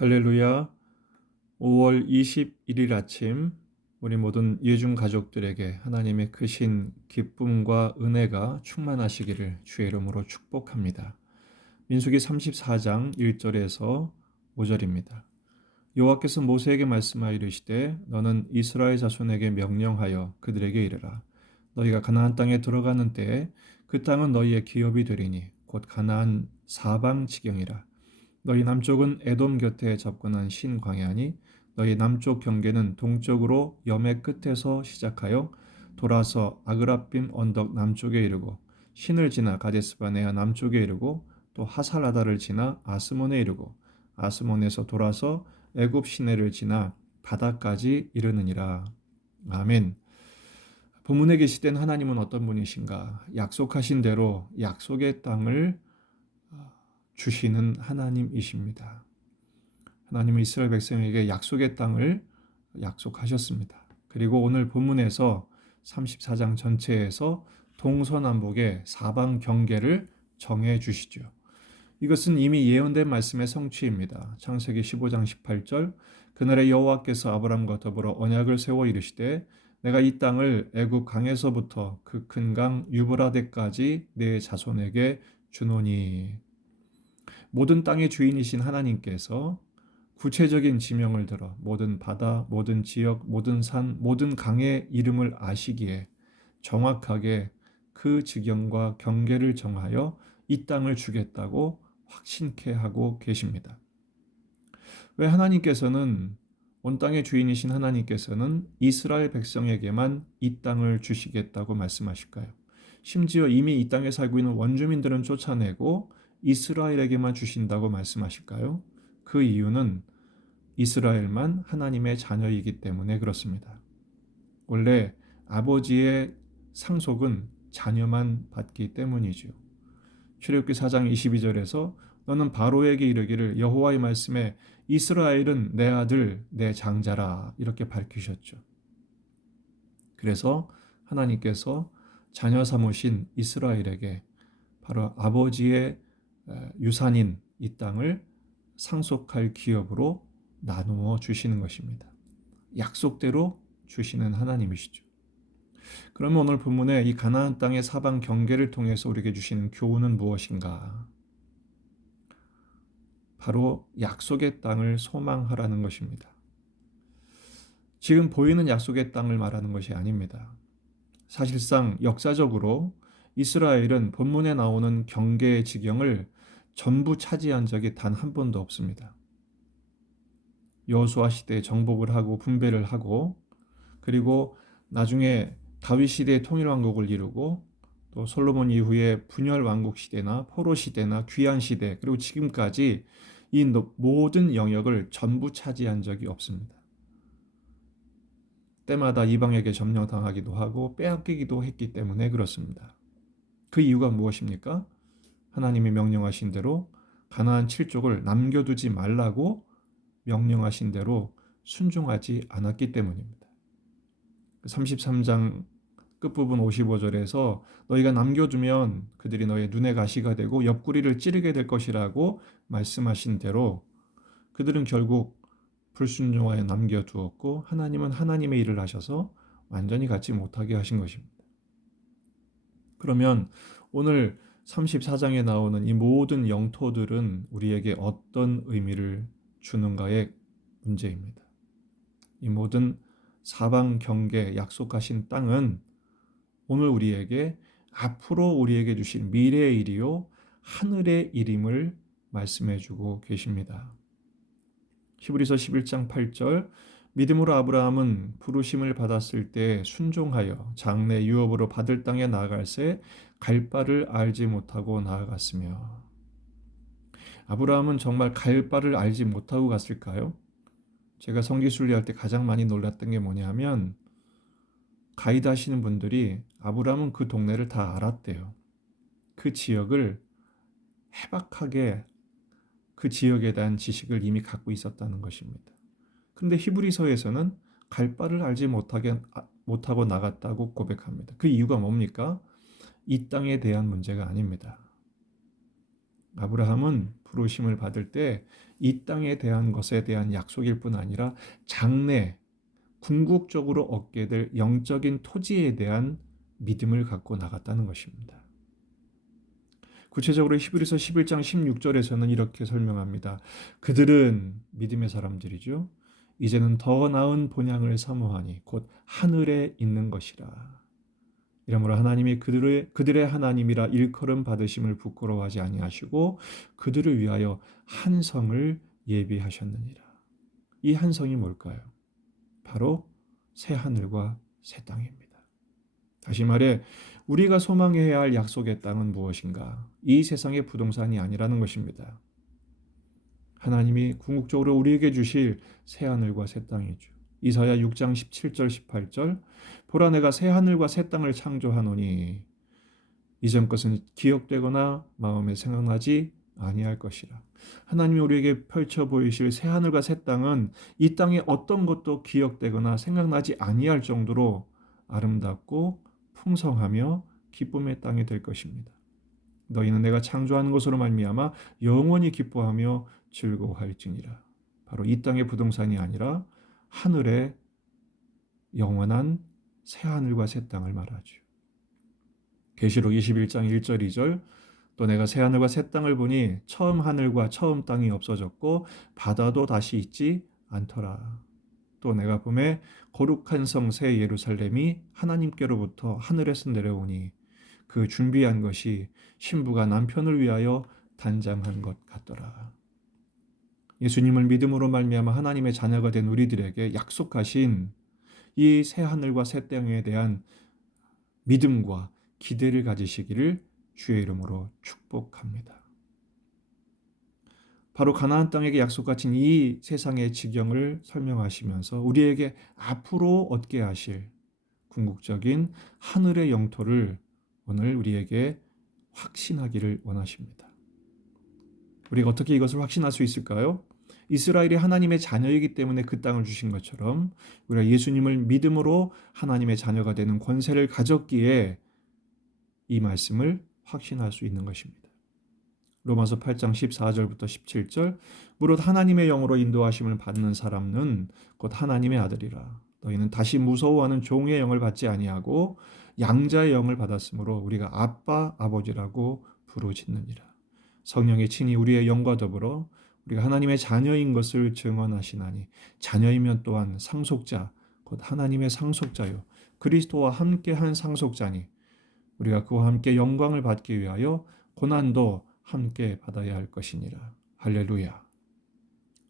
할렐루야. 5월 21일 아침 우리 모든 예중 가족들에게 하나님의 크신 기쁨과 은혜가 충만하시기를 주의 이름으로 축복합니다. 민수기 34장 1절에서 5절입니다. 여호와께서 모세에게 말씀하여 이르시되 너는 이스라엘 자손에게 명령하여 그들에게 이르라. 너희가 가나안 땅에 들어가는 때에 그 땅은 너희의 기업이 되리니 곧 가나안 사방 지경이라. 너희 남쪽은 에돔 곁에 접근한 신 광야니 너희 남쪽 경계는 동쪽으로 염해 끝에서 시작하여 돌아서 아그라빔 언덕 남쪽에 이르고 신을 지나 가데스바네아 남쪽에 이르고 또 하살라다를 지나 아스몬에 이르고 아스몬에서 돌아서 애굽 시내를 지나 바다까지 이르느니라. 아멘. 본문에 계시된 하나님은 어떤 분이신가? 약속하신 대로 약속의 땅을 주시는 하나님이십니다. 하나님은 이스라엘 백성에게 약속의 땅을 약속하셨습니다. 그리고 오늘 본문에서 34장 전체에서 동서남북의 사방 경계를 정해 주시죠. 이것은 이미 예언된 말씀의 성취입니다. 창세기 15장 18절 그날에 여호와께서 아브람과 더불어 언약을 세워 이르시되 내가 이 땅을 애굽 강에서부터 그 큰 강 유브라데까지 내 자손에게 주노니. 모든 땅의 주인이신 하나님께서 구체적인 지명을 들어 모든 바다, 모든 지역, 모든 산, 모든 강의 이름을 아시기에 정확하게 그 지경과 경계를 정하여 이 땅을 주겠다고 확신케 하고 계십니다. 왜 하나님께서는 온 땅의 주인이신 하나님께서는 이스라엘 백성에게만 이 땅을 주시겠다고 말씀하실까요? 심지어 이미 이 땅에 살고 있는 원주민들은 쫓아내고 이스라엘에게만 주신다고 말씀하실까요? 그 이유는 이스라엘만 하나님의 자녀이기 때문에 그렇습니다. 원래 아버지의 상속은 자녀만 받기 때문이죠. 출애굽기 4장 22절에서 너는 바로에게 이르기를 여호와의 말씀에 이스라엘은 내 아들 내 장자라 이렇게 밝히셨죠. 그래서 하나님께서 자녀 삼으신 이스라엘에게 바로 아버지의 유산인 이 땅을 상속할 기업으로 나누어 주시는 것입니다. 약속대로 주시는 하나님이시죠. 그러면 오늘 본문에 이 가나안 땅의 사방 경계를 통해서 우리에게 주시는 교훈은 무엇인가? 바로 약속의 땅을 소망하라는 것입니다. 지금 보이는 약속의 땅을 말하는 것이 아닙니다. 사실상 역사적으로 이스라엘은 본문에 나오는 경계의 지경을 전부 차지한 적이 단 한 번도 없습니다. 여호수아 시대에 정복을 하고 분배를 하고 그리고 나중에 다윗 시대의 통일왕국을 이루고 또 솔로몬 이후에 분열 왕국 시대나 포로 시대나 귀한 시대 그리고 지금까지 이 모든 영역을 전부 차지한 적이 없습니다. 때마다 이방에게 점령당하기도 하고 빼앗기기도 했기 때문에 그렇습니다. 그 이유가 무엇입니까? 하나님이 명령하신 대로 가나안 7족을 남겨두지 말라고 명령하신 대로 순종하지 않았기 때문입니다. 33장 끝부분 55절에서 너희가 남겨두면 그들이 너의 눈에 가시가 되고 옆구리를 찌르게 될 것이라고 말씀하신 대로 그들은 결국 불순종하여 남겨두었고 하나님은 하나님의 일을 하셔서 완전히 갖지 못하게 하신 것입니다. 그러면 오늘 34장에 나오는 이 모든 영토들은 우리에게 어떤 의미를 주는가의 문제입니다. 이 모든 사방 경계 약속하신 땅은 오늘 우리에게 앞으로 우리에게 주신 미래의 일이요 하늘의 일임을 말씀해 주고 계십니다. 히브리서 11장 8절 믿음으로 아브라함은 부르심을 받았을 때 순종하여 장래 유업으로 받을 땅에 나아갈새 갈 바를 알지 못하고 나아갔으며. 아브라함은 정말 갈 바를 알지 못하고 갔을까요? 제가 성기순례할 때 가장 많이 놀랐던 게 뭐냐면 가이드 하시는 분들이 아브라함은 그 동네를 다 알았대요. 그 지역을 해박하게 그 지역에 대한 지식을 이미 갖고 있었다는 것입니다. 그런데 히브리서에서는 갈 바를 알지 못하고 나갔다고 고백합니다. 그 이유가 뭡니까? 이 땅에 대한 문제가 아닙니다. 아브라함은 부르심을 받을 때 이 땅에 대한 것에 대한 약속일 뿐 아니라 장래 궁극적으로 얻게 될 영적인 토지에 대한 믿음을 갖고 나갔다는 것입니다. 구체적으로 히브리서 11장 16절에서는 이렇게 설명합니다. 그들은 믿음의 사람들이죠. 이제는 더 나은 본향을 사모하니 곧 하늘에 있는 것이라. 이러므로 하나님이 그들의 하나님이라 일컬음 받으심을 부끄러워하지 아니하시고 그들을 위하여 한 성을 예비하셨느니라. 이 한 성이 뭘까요? 바로 새 하늘과 새 땅입니다. 다시 말해 우리가 소망해야 할 약속의 땅은 무엇인가? 이 세상의 부동산이 아니라는 것입니다. 하나님이 궁극적으로 우리에게 주실 새 하늘과 새 땅이죠. 이사야 6장 17절 18절 보라 내가 새 하늘과 새 땅을 창조하노니 이전 것은 기억되거나 마음에 생각나지 아니할 것이라. 하나님이 우리에게 펼쳐 보이실 새 하늘과 새 땅은 이 땅의 어떤 것도 기억되거나 생각나지 아니할 정도로 아름답고 풍성하며 기쁨의 땅이 될 것입니다. 너희는 내가 창조하는 것으로 말미암아 영원히 기뻐하며 즐거워할지니라. 바로 이 땅의 부동산이 아니라 하늘의 영원한 새 하늘과 새 땅을 말하죠. 계시록 21장 1절 2절 또 내가 새 하늘과 새 땅을 보니 처음 하늘과 처음 땅이 없어졌고 바다도 다시 있지 않더라. 또 내가 보매 거룩한 성 새 예루살렘이 하나님께로부터 하늘에서 내려오니 그 준비한 것이 신부가 남편을 위하여 단장한 것 같더라. 예수님을 믿음으로 말미암아 하나님의 자녀가 된 우리들에게 약속하신 이 새 하늘과 새 땅에 대한 믿음과 기대를 가지시기를 주의 이름으로 축복합니다. 바로 가나안 땅에게 약속하신 이 세상의 지경을 설명하시면서 우리에게 앞으로 얻게 하실 궁극적인 하늘의 영토를 오늘 우리에게 확신하기를 원하십니다. 우리가 어떻게 이것을 확신할 수 있을까요? 이스라엘이 하나님의 자녀이기 때문에 그 땅을 주신 것처럼 우리가 예수님을 믿음으로 하나님의 자녀가 되는 권세를 가졌기에 이 말씀을 확신할 수 있는 것입니다. 로마서 8장 14절부터 17절 무릇 하나님의 영으로 인도하심을 받는 사람은 곧 하나님의 아들이라. 너희는 다시 무서워하는 종의 영을 받지 아니하고 양자의 영을 받았으므로 우리가 아빠 아버지라고 부르짖느니라. 성령이 친히 우리의 영과 더불어 우리가 하나님의 자녀인 것을 증언하시나니 자녀이면 또한 상속자 곧 하나님의 상속자요 그리스도와 함께한 상속자니 우리가 그와 함께 영광을 받기 위하여 고난도 함께 받아야 할 것이니라. 할렐루야.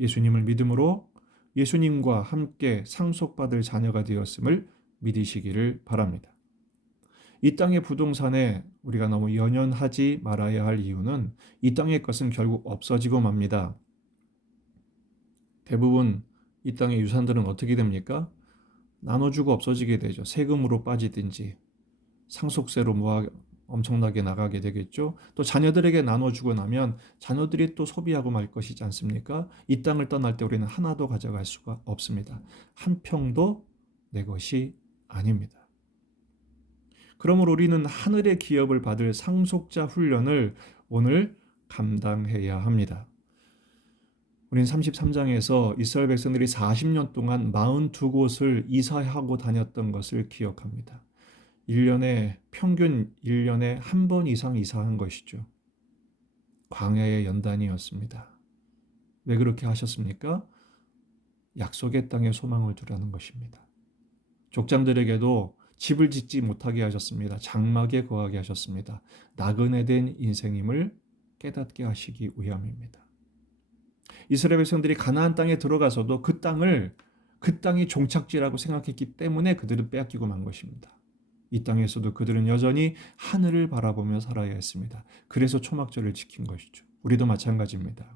예수님을 믿음으로 예수님과 함께 상속받을 자녀가 되었음을 믿으시기를 바랍니다. 이 땅의 부동산에 우리가 너무 연연하지 말아야 할 이유는 이 땅의 것은 결국 없어지고 맙니다. 대부분 이 땅의 유산들은 어떻게 됩니까? 나눠주고 없어지게 되죠. 세금으로 빠지든지 상속세로 엄청나게 나가게 되겠죠. 또 자녀들에게 나눠주고 나면 자녀들이 또 소비하고 말 것이지 않습니까? 이 땅을 떠날 때 우리는 하나도 가져갈 수가 없습니다. 한 평도 내 것이 아닙니다. 그러므로 우리는 하늘의 기업을 받을 상속자 훈련을 오늘 감당해야 합니다. 우리는 33장에서 이스라엘 백성들이 40년 동안 42곳을 이사하고 다녔던 것을 기억합니다. 1년에 평균 1년에 한 번 이상 이사한 것이죠. 광야의 연단이었습니다. 왜 그렇게 하셨습니까? 약속의 땅에 소망을 두라는 것입니다. 족장들에게도 집을 짓지 못하게 하셨습니다. 장막에 거하게 하셨습니다. 나그네 된 인생임을 깨닫게 하시기 위함입니다. 이스라엘 백성들이 가나안 땅에 들어가서도 그 땅이 종착지라고 생각했기 때문에 그들은 빼앗기고 만 것입니다. 이 땅에서도 그들은 여전히 하늘을 바라보며 살아야 했습니다. 그래서 초막절을 지킨 것이죠. 우리도 마찬가지입니다.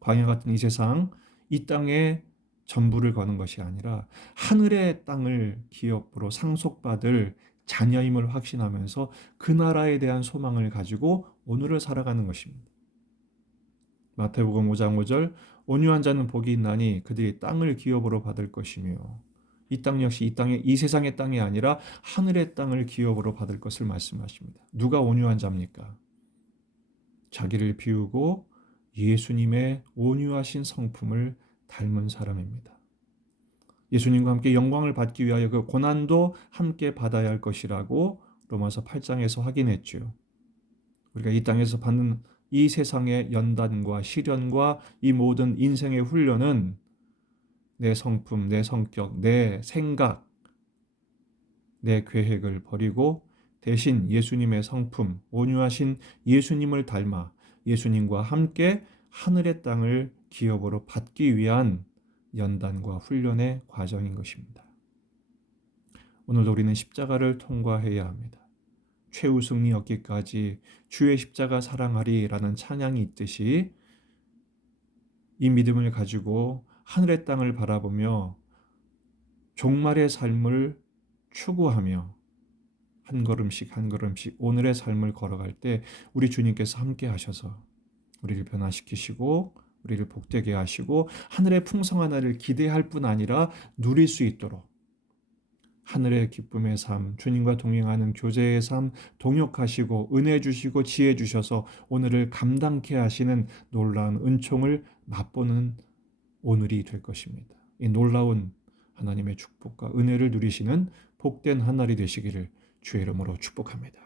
광야 같은 이 세상, 이 땅에 전부를 거는 것이 아니라 하늘의 땅을 기업으로 상속받을 자녀임을 확신하면서 그 나라에 대한 소망을 가지고 오늘을 살아가는 것입니다. 마태복음 5장 5절 온유한 자는 복이 있나니 그들이 땅을 기업으로 받을 것이며 이 땅 역시 이 세상의 땅이 아니라 하늘의 땅을 기업으로 받을 것을 말씀하십니다. 누가 온유한 자입니까? 자기를 비우고 예수님의 온유하신 성품을 닮은 사람입니다. 예수님과 함께 영광을 받기 위하여 그 고난도 함께 받아야 할 것이라고 로마서 8장에서 확인했죠. 우리가 이 땅에서 받는 이 세상의 연단과 시련과 이 모든 인생의 훈련은 내 성품, 내 성격, 내 생각, 내 계획을 버리고 대신 예수님의 성품, 온유하신 예수님을 닮아 예수님과 함께 하늘의 땅을 기업으로 받기 위한 연단과 훈련의 과정인 것입니다. 오늘도 우리는 십자가를 통과해야 합니다. 최후 승리 얻기까지 주의 십자가 사랑하리라는 찬양이 있듯이 이 믿음을 가지고 하늘의 땅을 바라보며 종말의 삶을 추구하며 한 걸음씩 한 걸음씩 오늘의 삶을 걸어갈 때 우리 주님께서 함께 하셔서 우리를 변화시키시고 우리를 복되게 하시고 하늘의 풍성한 날을 기대할 뿐 아니라 누릴 수 있도록 하늘의 기쁨의 삶, 주님과 동행하는 교제의 삶 동역하시고 은혜 주시고 지혜 주셔서 오늘을 감당케 하시는 놀라운 은총을 맛보는 오늘이 될 것입니다. 이 놀라운 하나님의 축복과 은혜를 누리시는 복된 한 날이 되시기를 주의 이름으로 축복합니다.